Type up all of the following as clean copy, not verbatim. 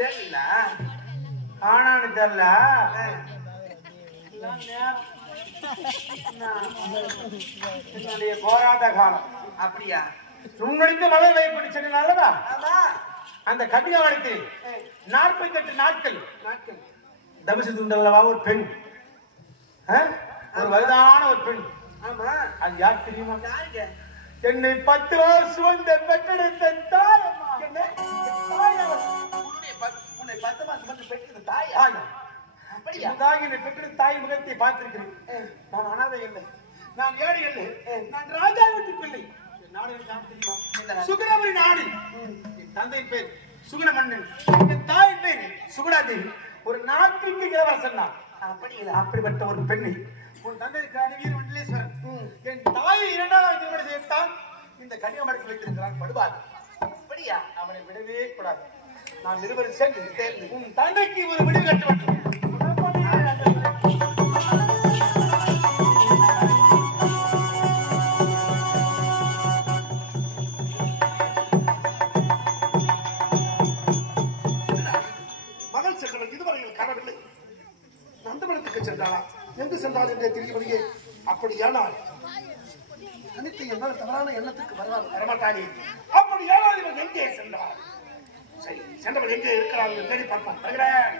தெரியல ஆனான்னு தெரியல. என்னுடைய போராட்ட காலம். அப்படியா? நுண்ணடித்து மலை வைப்படி சொன்னீங்களா? ஆமா. அந்த கன்னியாகுமரிக்கு 48 நாட்கள் நாட்கள் தபசு துண்டல்லவா ஒரு பெண், ஒரு வயதான ஒரு பெண். ஆமா. அது யார் தெரியுமா? யாருங்க? என்னை 10 வருஷம் சுமந்த பெற்றெடுத்த தாயம்மா. என்ன? தாயார் உன்னை 10 மாசம் வந்து பெற்றது தாயா? அப்படியா? என்னை பெற்றெடுத்த தாய் முகத்தை பார்த்திருக்கிறேன். நான் அனாதை இல்லை, நான் ஏழை இல்லை, நான் ராஜா வீட்டு பிள்ளை. என் நாடு எனக்கு தெரியுமா? சுகுணபுரி நாடு. என் தந்தை பேர் சுகுண மன்னன், என் தாய் பேர் சுகுணாதேவி. ஒரு நாட்டுக்கு இளவரசன் தான். அப்படிப்பட்ட ஒரு பெண்ணை உன் தந்தைக்கான வீர மண்டலேஸ்வரன் என் தாயை 2வது திருமணம் செய்தான் இந்த கன்னியாகுமரிக்கு வைத்திருக்கிறான் படுவார். அப்படியா? அவனை விடவே கூடாது. நான் இருவரும் சேர்ந்து உன் தந்தைக்கு ஒரு விடுவு கட்ட வேண்டும். மகள் சென்றவள் இதுவரையில் காணவில்லை. நந்தவனத்துக்கு சென்றாளா? எங்கு சென்றாள் என்றே தெரியவில்லையே. அப்படியானால் தனித்து என்னால் தவறான எண்ணத்துக்கு வரமாட்டானே. அப்படியானால் இவன் எங்கே சென்றாள்? சரி, சென்றவள் எங்கே இருக்கிறாள் என்று தேடி பார்ப்போம். வருகிறேன்.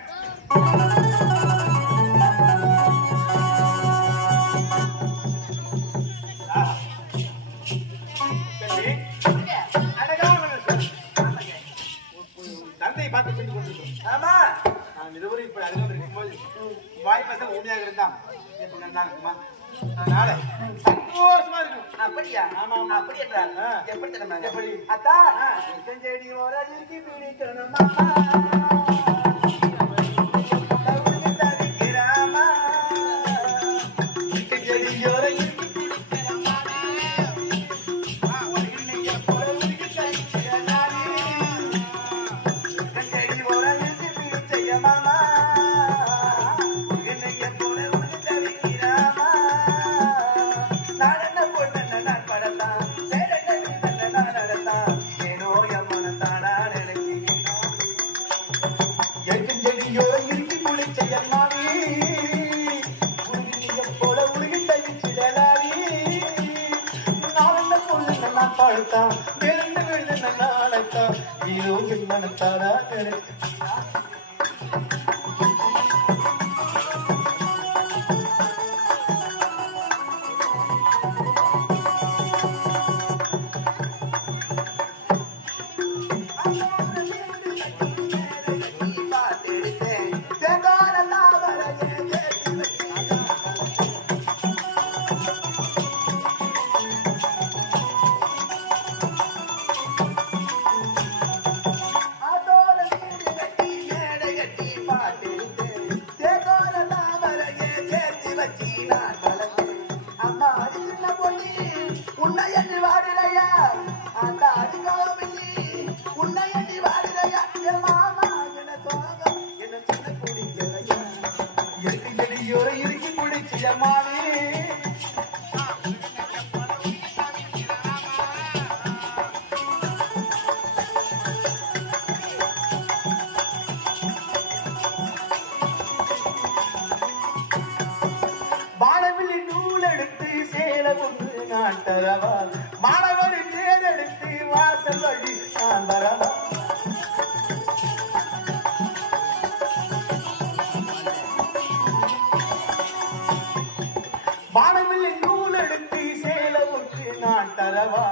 தந்தையை பார்த்து சொல்லி கொண்டிருக்கிறோம். ஆமா. நான் இருவரும் இப்படி அருகாமல் இருக்கும்போது வாய்ப்பச உண்மையாக இருந்தான் எப்படி நல்லா இருக்குமா? அதனால சந்தோஷமா இருக்கும். அப்படியா? ஆமா, ஆமா. அப்படி என்றால் எப்படி தெரியுமா? எப்படி? அத்தா செஞ்சேடி ஓரடிக்கு பிடிக்கணுமா? மாணவரி தேர்ந்தெடுத்து வாசல் வழி நான் வரவா. மாணவரி நூல் எடுத்து சேல ஒன்று நான் தரவா.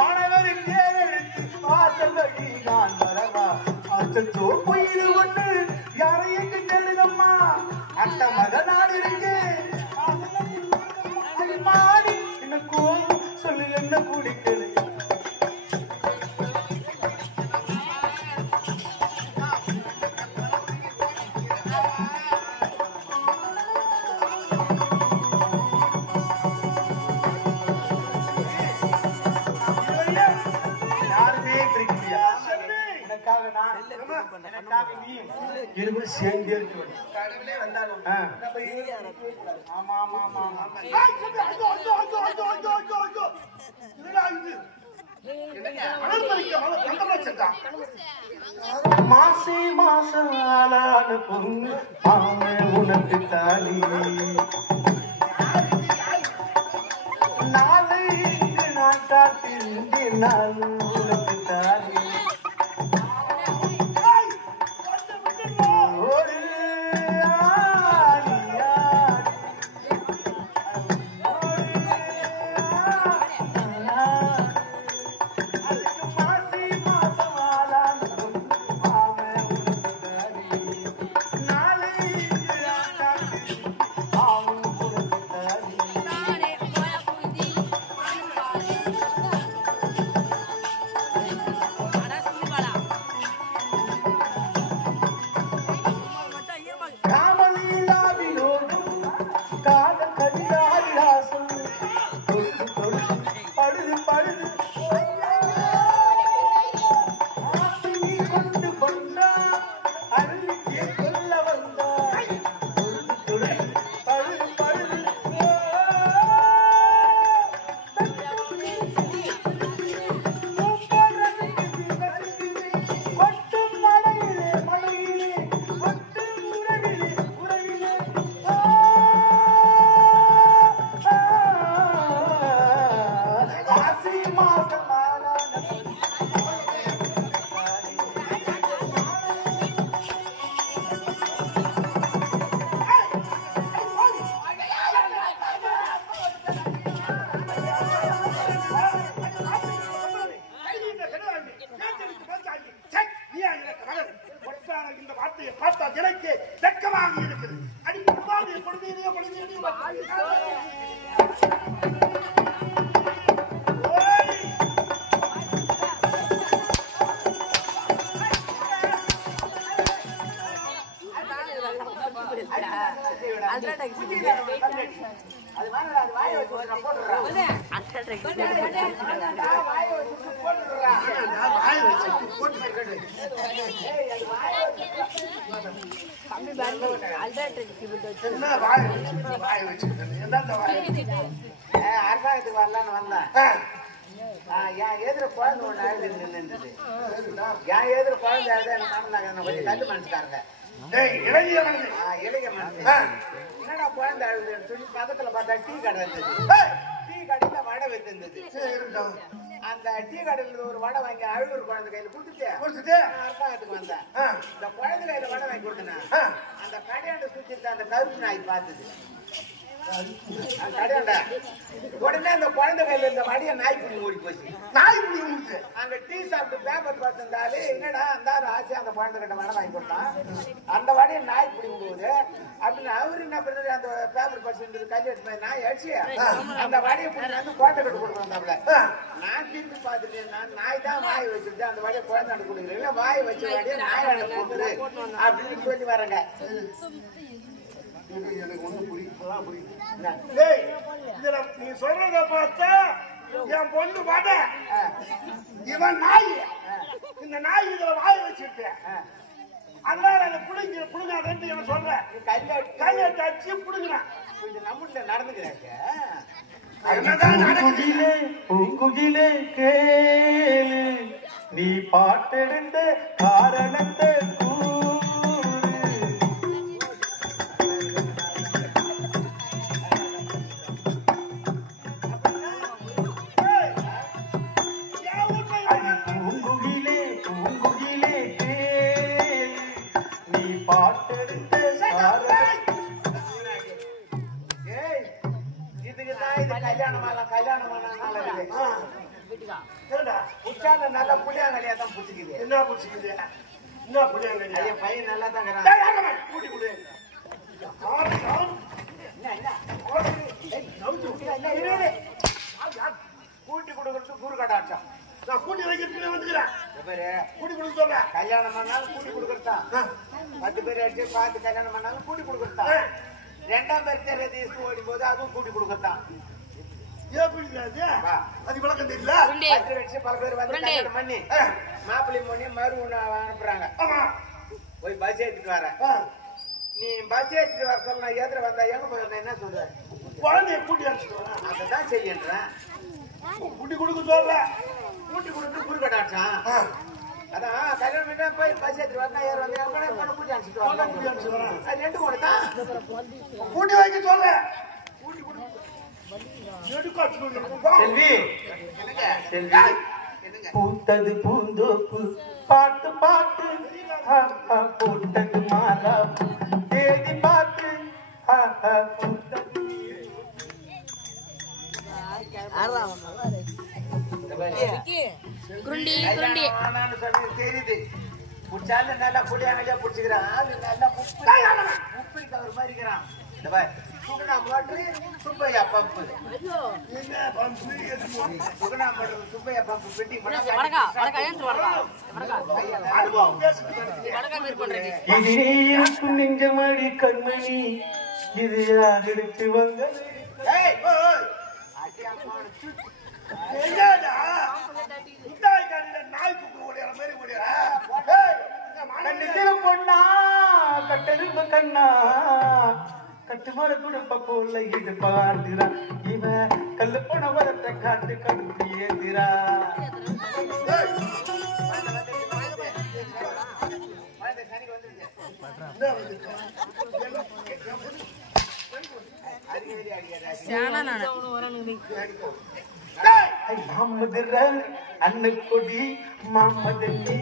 மாணவரி தேர்ந்தெடுத்து வாசல் வழி நான் வரவா. அச்சோ பொய்து ஒன்று யாரையும் தெரியலம்மா. அந்த மத நாடு இருக்கு மாறி எனக்கு சொல்லு என்ன குடிக்கல. யாருமே பிரிக்கலையா? எனக்காக நான், எனக்காக நீ இருவரும் சேர்ந்தே இருக்க வேண்டும். கடவுளே வந்தாலும் ஆமா ஆமா ஆமா ஆமா. அனர்மதிக்க நந்தவனம் சென்றான். மாசி மாசம் ஆளான பொண்ணு ஆமை உனக்கு தாலி நாளை இங்கு நான் காத்திருந்தே நாள் உனக்கு தாலி ஒரு ஆடி அரசாங்கத்துக்கு வரலான்னு வந்தேன். என் எதிர குழந்தை ஒண்ணு அழுது நின்றுது. என் எதிர குழந்தை அழுத என்ன கொஞ்சம் கல்லு மனுஷக்காரங்க இளைய மனுஷன் என்னடா குழந்தை அழுதுன்னு சொல்லி பக்கத்துல பார்த்தா டீ கடை இருந்தது. டீ கடையில வடை வைத்திருந்தது. அந்த டீ கடையில ஒரு வடை வாங்கி அழுகுற குழந்தை கையில கொடுத்துட்டு அரசாங்கத்துக்கு வந்தேன். இந்த குழந்தை கையில வடை வாங்கி கொடுத்தேன். அந்த கடையாண்ட சுத்திட்டு அந்த கருப்பு நாய் பார்த்தது. உடனே அந்த குழந்தை கையில இந்த வடிய நாய் புள்ளி ஓடி போச்சு. நாய் புள்ளி ஓடிச்சு. அங்க டீ சாப்பிட்டு பேப்பர் பார்த்திருந்தாலே என்னடா அந்த ஆசை அந்த குழந்தை கிட்ட வடை வாங்கி கொடுத்தான். அந்த வடைய நாய் புள்ளி விடுவது அப்படின்னு அவரு என்ன பண்ணது அந்த பேப்பர் படிச்சு கல்வி எடுத்து நாய் அடிச்சு அந்த வடையை புள்ளி வந்து குழந்தை கிட்ட கொடுக்குறாங்க. நான் திரும்பி பார்த்துட்டு நான் நாய் தான் வாய் வச்சுட்டு அந்த வடையை குழந்தை கொடுக்குறேன் வாய் வச்ச வடைய நாய் கொடுக்குது அப்படின்னு சொல்லி வரேங்க. எனக்கு ஒண்ணு புரியுது. நீ சொல்றத பார்த்தா என் பொண்ணு வட இவன் நாய். இந்த நாய் இதுல வாய வச்சிருக்கேன். அதனால அதை புடுங்காதேன்னு என்ன சொல்றேன். கையை தச்சு புடுங்கினான். நம்மகிட்ட நடந்துக்கிறாங்க. பூங்குயிலே கேளு நீ பாட்டெடுத்த காரணத்தை நல்ல புளியாங்கலியா தான் புடிச்சுக்குது. என்ன புடிச்சுக்குது? என்ன புளியாங்கலியா? பையன் நல்லா தான் கூட்டி கொடு. கூட்டி கொடுக்கறது குரு கடாட்சம். நான் கூட்டி வைக்கிறதுக்கு வந்துக்கிறேன். கூட்டி கொடுக்க சொல்றேன். கல்யாணம் பண்ணாலும் கூட்டி கொடுக்கறதான். 10 பேர் அடிச்சு பார்த்து கல்யாணம் பண்ணாலும் கூட்டி கொடுக்கறதான். 2ஆம் பேர் தெரியாது ஓடி போது அதுவும் கூட்டி கொடுக்கறதான். அது விளக்கம் தெரியல. பல பேர் வந்து கல்யாணம் பண்ணி மாப்பிள்ளை மொழி மறு அனுப்புறாங்க. போய் பஸ் ஏற்றிட்டு வர. நீ பஸ் ஏற்றிட்டு வர சொல்ல நான் எதிர வந்தா எங்க போய் என்ன சொல்ற? குழந்தைய கூட்டி அடிச்சுட்டு வரேன். அதான் செய்யன்றேன். கூட்டி கொடுக்க சொல்ற. கூட்டி கொடுத்து குறுக்கடாச்சான். அதான் கல்யாணம் பண்ணி போய் பஸ் ஏற்றி வரணும் ஏறு வந்து கூட்டி அனுப்பிச்சிட்டு வரலாம் அது 2 கோடி தான் கூட்டி வைக்க சொல்ல செல்வி செல்வி பூத்தது பூந்தோப்பு பாட்டு பாட்டு போட்டது மாலா தேதி பார்த்து பூத்தது தெரியுது புடிச்சாலும் நல்லா புடியாங்க புடிச்சுக்கிறான் நல்லா முப்பது கவர் மாதிரி இருக்கிறான் Suguna motor Subbaiah pump Suguna motor Subbaiah pump பெட்டிங் நெஞ்சமடி கண்மணி இது யாரெடுத்து வந்த பொண்ணா கட்டெரும்பு கண்ணா கட்டுமர குடும்ப போல இது பாடுறா இவன் கல்லு போன வரத்தை காட்டு கடுப்பு ஏத்துறா மாமதுர அண்ணு கொடி மாமதனி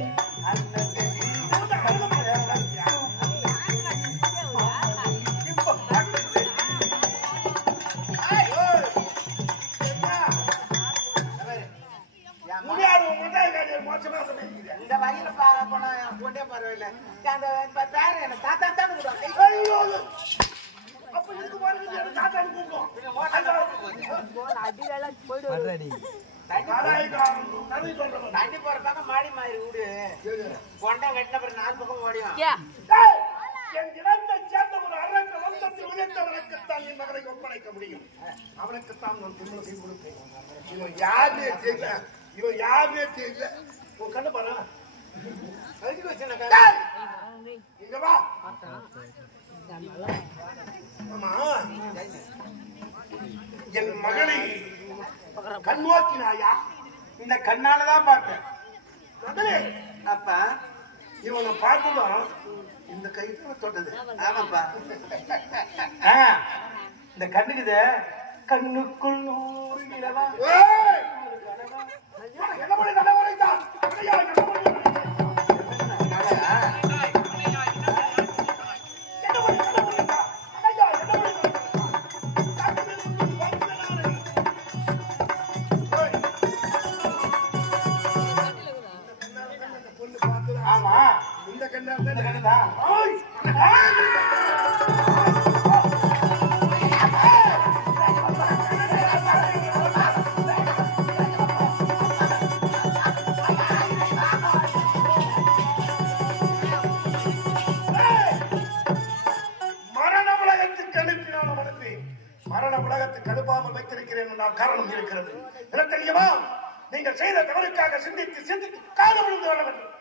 அண்ணன் இந்த வகையில போனா போட்டே பரவாயில்ல அந்த பேரு என்ன தாத்தா தான் தண்ணி போற பக்கம் மாடி மாதிரி வீடு கொண்டா கட்டின பிறகு 4 பக்கம் ஓடியும் ஒப்படைக்க முடியும் அவனுக்குத்தான் நான் திருமணம் செய்து கொடுப்பேன் இவன் யாருமே தெரியல இவன் யாருமே தெரியல உன் கண்ணு பாரு இங்க வா ஆமா என் மகளை கண் நோக்கினாயா இந்த கண்ணாலதான் பார்த்தேன் மகளே அப்பா இவனை பார்த்ததும் இந்த கைக்கு தொட்டது ஆமாப்பா இந்த கண்ணுக்குத கண்ணுக்குள் 100 நிலவா என்ன பண்ணி நடவடித்தான் ஆமா இந்த கண்ணா இந்த கண்ணுதான் மரண உலகத்துக்கு அனுப்பாமல் வைத்திருக்கிறேன் என்றால் காரணம் இருக்கிறது. என்ன தெரியுமா? நீங்கள் செய்த தவறுக்காக சிந்தித்து காலம் விழுந்து வர வேண்டும்.